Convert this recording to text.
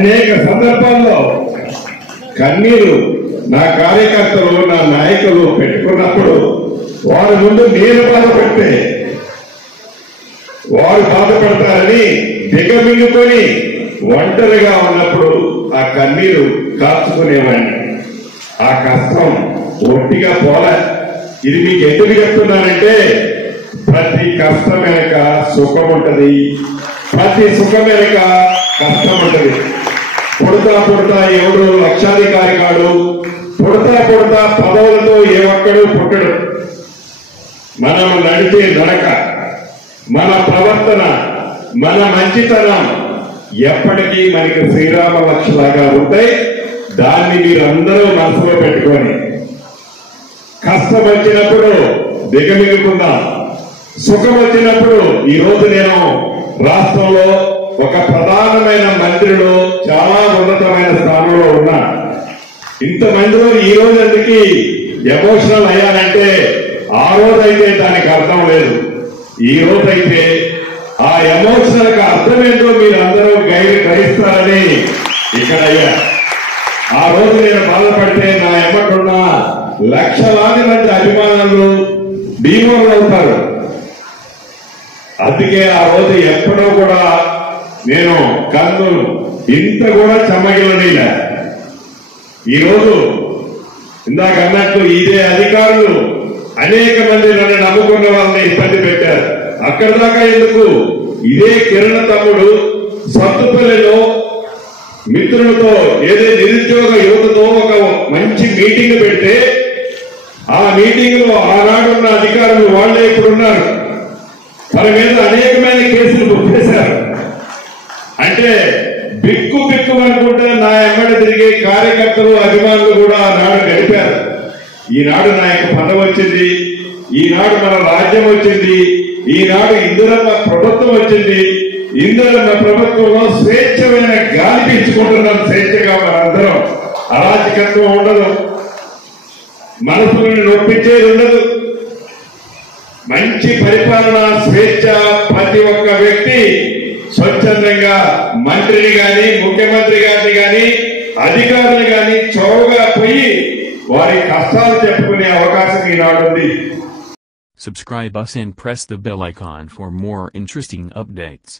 అనేక సందర్భాల్లో కన్నీరు నా కార్యకర్తలు నా నాయకులు పెట్టుకున్నప్పుడు వారి ముందు నేను బాధపడితే వారు బాధపడతారని దిగమింగుకొని ఒంటరిగా ఉన్నప్పుడు ఆ కన్నీరు కాచుకునేవాడిని. ఆ కష్టం ఒట్టిగా పోలే. ఇది మీకు ఎందుకు చెప్తున్నానంటే ప్రతి కష్టం వెనక సుఖం ఉంటది. ప్రతి సుఖం వెనక కష్టం ఉంటది. పుడతా పుడతా ఎవడు లక్షాధికారి కాడు. పుడతా పుడతా పదవులతో ఏ ఒక్కడు పుట్టడు. మనం నడిచే నడక మన ప్రవర్తన మన మంచితనం ఎప్పటికీ మనకి శ్రీరామ లక్షలాగా ఉంటాయి. దాన్ని మీరందరూ మనసులో పెట్టుకొని కష్టం వచ్చినప్పుడు దిగమిగుకుందాం. సుఖం వచ్చినప్పుడు ఈ రోజు నేను రాష్ట్రంలో ఒక ప్రధానమైన మంత్రిలో చాలా ఇంతమందిలో ఈ రోజు ఎందుకు ఎమోషనల్ అయ్యానంటే ఆ రోజైతే దానికి అర్థం లేదు. ఈ రోజైతే ఆ ఎమోషనల్కి అర్థం ఏంటో మీరు అందరూ గైడ్ గ్రహిస్తారని ఇక్కడ అయ్యా. ఆ రోజు నేను బాధపడితే నా ఎమ్మటున్న లక్షలాది మంది అభిమానులు భీమలు అవుతారు అందుకే ఆ రోజు ఎప్పుడో కూడా నేను కన్ను ఇంత కూడా చెమ్మగిలనీలే ఈరోజు ఇందాక అన్నట్టు ఇదే అధికారులు అనేక మంది నన్ను నమ్ముకున్న వాళ్ళని ఇబ్బంది పెట్టారు. అక్కడ దాకా ఎందుకు? ఇదే కిరణ్ తమ్ముడు సత్తుపల్లిలో మిత్రులతో ఏదే నిరుద్యోగ యువతతో ఒక మంచి మీటింగ్ పెడితే ఆ మీటింగ్లో ఆనాడున్న అధికారులు వాళ్ళే ఇప్పుడు ఉన్నారు తన మీద అనేకమైన కేసులు బుక్ చేశారు అంటే బిక్కు బిక్కు అనుకుంటే తిరిగే కార్యకర్తలు అభిమానులు కూడా ఆనాడు గడిపారు. ఈనాడు నా యొక్క పదం వచ్చింది ఈనాడు మన రాజ్యం వచ్చింది ఈనాడు ఇందిరమ్మ ప్రభుత్వం వచ్చింది. ఇందిరమ్మ ప్రభుత్వంలో స్వేచ్ఛమైన గాలి పీల్చుకుంటున్నాం స్వేచ్ఛగా మనందరం. అరాచకత్వం ఉండదు. మనసులను నొప్పించేది ఉండదు. మంచి పరిపాలన స్వేచ్ఛ ప్రతి ఒక్క వ్యక్తి స్వచ్ఛందంగా మంత్రిని గాని ముఖ్యమంత్రి గారిని గాని అధికారులు గాని చౌగా పోయి వారి కష్టాలు చెప్పుకునే అవకాశం ఈనాడు ఉంది Subscribe us and press the bell icon for more interesting updates.